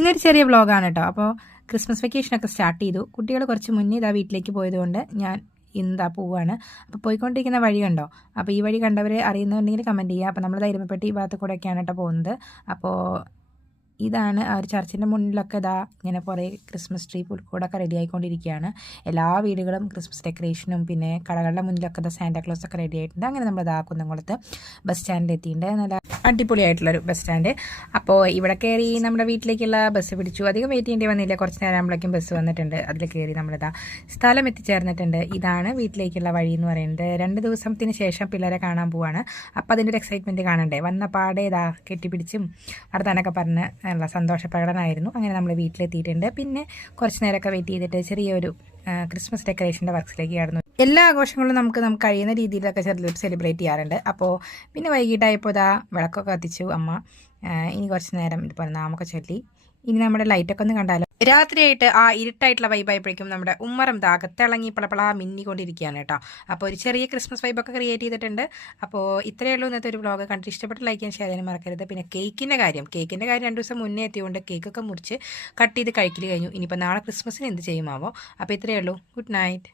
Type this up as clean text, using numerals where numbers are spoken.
ഇന്നൊരു ചെറിയ വ്ളോഗാണ് കേട്ടോ. അപ്പോൾ ക്രിസ്മസ് വെക്കേഷനൊക്കെ സ്റ്റാർട്ട് ചെയ്തു. കുട്ടികൾ കുറച്ച് മുന്നേ ഇതാ വീട്ടിലേക്ക് പോയതുകൊണ്ട് ഞാൻ ഇന്നാ പോവാണ്. അപ്പോൾ പോയിക്കൊണ്ടിരിക്കുന്ന വഴി കണ്ടോ? അപ്പോൾ ഈ വഴി കണ്ടവർ അറിയുന്നുണ്ടെങ്കിൽ കമൻറ്റ് ചെയ്യുക. അപ്പോൾ നമ്മൾ ഇരുമ്പപ്പെട്ടി ഈ ഭാഗത്ത് കൂടെയൊക്കെയാണ് കേട്ടോ പോകുന്നത്. അപ്പോൾ ഇതാണ് ആ ഒരു ചർച്ചിൻ്റെ മുന്നിലൊക്കെ ഇതാ ഇങ്ങനെ കുറേ ക്രിസ്മസ് ട്രീ പുൽക്കൂടൊക്കെ റെഡി ആയിക്കൊണ്ടിരിക്കുകയാണ്. എല്ലാ വീടുകളും ക്രിസ്മസ് ഡെക്കറേഷനും പിന്നെ കടകളുടെ മുന്നിലൊക്കെ ഇതാ സാന്റാക്ലോസ് ഒക്കെ റെഡി ആയിട്ടുണ്ട്. അങ്ങനെ നമ്മൾ ഇതാ കുന്നംകുളത്ത് ബസ് സ്റ്റാൻഡിൽ എത്തിയിട്ടുണ്ട്. നല്ല അടിപൊളിയായിട്ടുള്ളൊരു ബസ് സ്റ്റാൻഡ്. അപ്പോൾ ഇവിടെ കയറി നമ്മുടെ വീട്ടിലേക്കുള്ള ബസ് പിടിച്ചു. അധികം വെയിറ്റ് ചെയ്യേണ്ടി വന്നില്ല. കുറച്ച് നേരം ആകുമ്പോഴേക്കും ബസ് വന്നിട്ടുണ്ട്. അതിൽ കയറി നമ്മളിതാ സ്ഥലം എത്തിച്ചേർന്നിട്ടുണ്ട്. ഇതാണ് വീട്ടിലേക്കുള്ള വഴി എന്ന് പറയുന്നത്. 2 ദിവസത്തിന് ശേഷം പിള്ളേരെ കാണാൻ പോവാണ്. അപ്പോൾ അതിൻ്റെ ഒരു എക്സൈറ്റ്മെൻറ്റ് കാണണ്ടേ. വന്ന പാടെ ഇതാ കെട്ടിപ്പിടിച്ചും വർത്താനൊക്കെ പറഞ്ഞ് ഉള്ള സന്തോഷ പ്രകടനമായിരുന്നു. അങ്ങനെ നമ്മൾ വീട്ടിലെത്തിയിട്ടുണ്ട്. പിന്നെ കുറച്ച് നേരമൊക്കെ വെയിറ്റ് ചെയ്തിട്ട് ചെറിയൊരു ക്രിസ്മസ് ഡെക്കറേഷൻ്റെ വർക്ക്സിലേക്ക് കടന്നു. എല്ലാ ആഘോഷങ്ങളും നമുക്ക് കഴിയുന്ന രീതിയിലൊക്കെ ചെറുതായിട്ട് സെലിബ്രേറ്റ് ചെയ്യാറുണ്ട്. അപ്പോൾ പിന്നെ വൈകിട്ടായപ്പോൾ ഇതാ വിളക്കൊക്കെ കത്തിച്ചു അമ്മ. ഇനി കുറച്ച് നേരം ഇതുപോലെ നാമൊക്കെ ചൊല്ലി ഇനി നമ്മുടെ ലൈറ്റൊക്കെ ഒന്ന് കണ്ടാലോ. രാത്രിയായിട്ട് ആ ഇരുട്ടായിട്ടുള്ള വൈബായപ്പോഴേക്കും നമ്മുടെ ഉമ്മറം തിളങ്ങി പളപ്പള മിന്നിക്കൊണ്ടിരിക്കുകയാണ് കേട്ടോ. അപ്പോൾ ഒരു ചെറിയ ക്രിസ്മസ് വൈബൊക്കെ ക്രിയേറ്റ് ചെയ്തിട്ടുണ്ട്. അപ്പോൾ ഇത്രയേ ഉള്ളൂ ഇന്നത്തെ ഒരു വ്ളോഗ്. കണ്ടിട്ട് ഇഷ്ടപ്പെട്ട് ലൈക്ക് ചെയ്യാൻ ഷെയർ ചെയ്യാൻ മറക്കരുത്. പിന്നെ കേക്കിൻ്റെ കാര്യം 2 ദിവസം മുന്നേ എത്തിയതുകൊണ്ട് കേക്കൊക്കെ മുറിച്ച് കട്ട് ചെയ്ത് കഴിക്കൽ കഴിഞ്ഞു. ഇനിയിപ്പോൾ നാളെ ക്രിസ്മസിന് എന്ത് ചെയ്യുമാവോ. അപ്പോൾ ഇത്രയേ ഉള്ളൂ. Good night.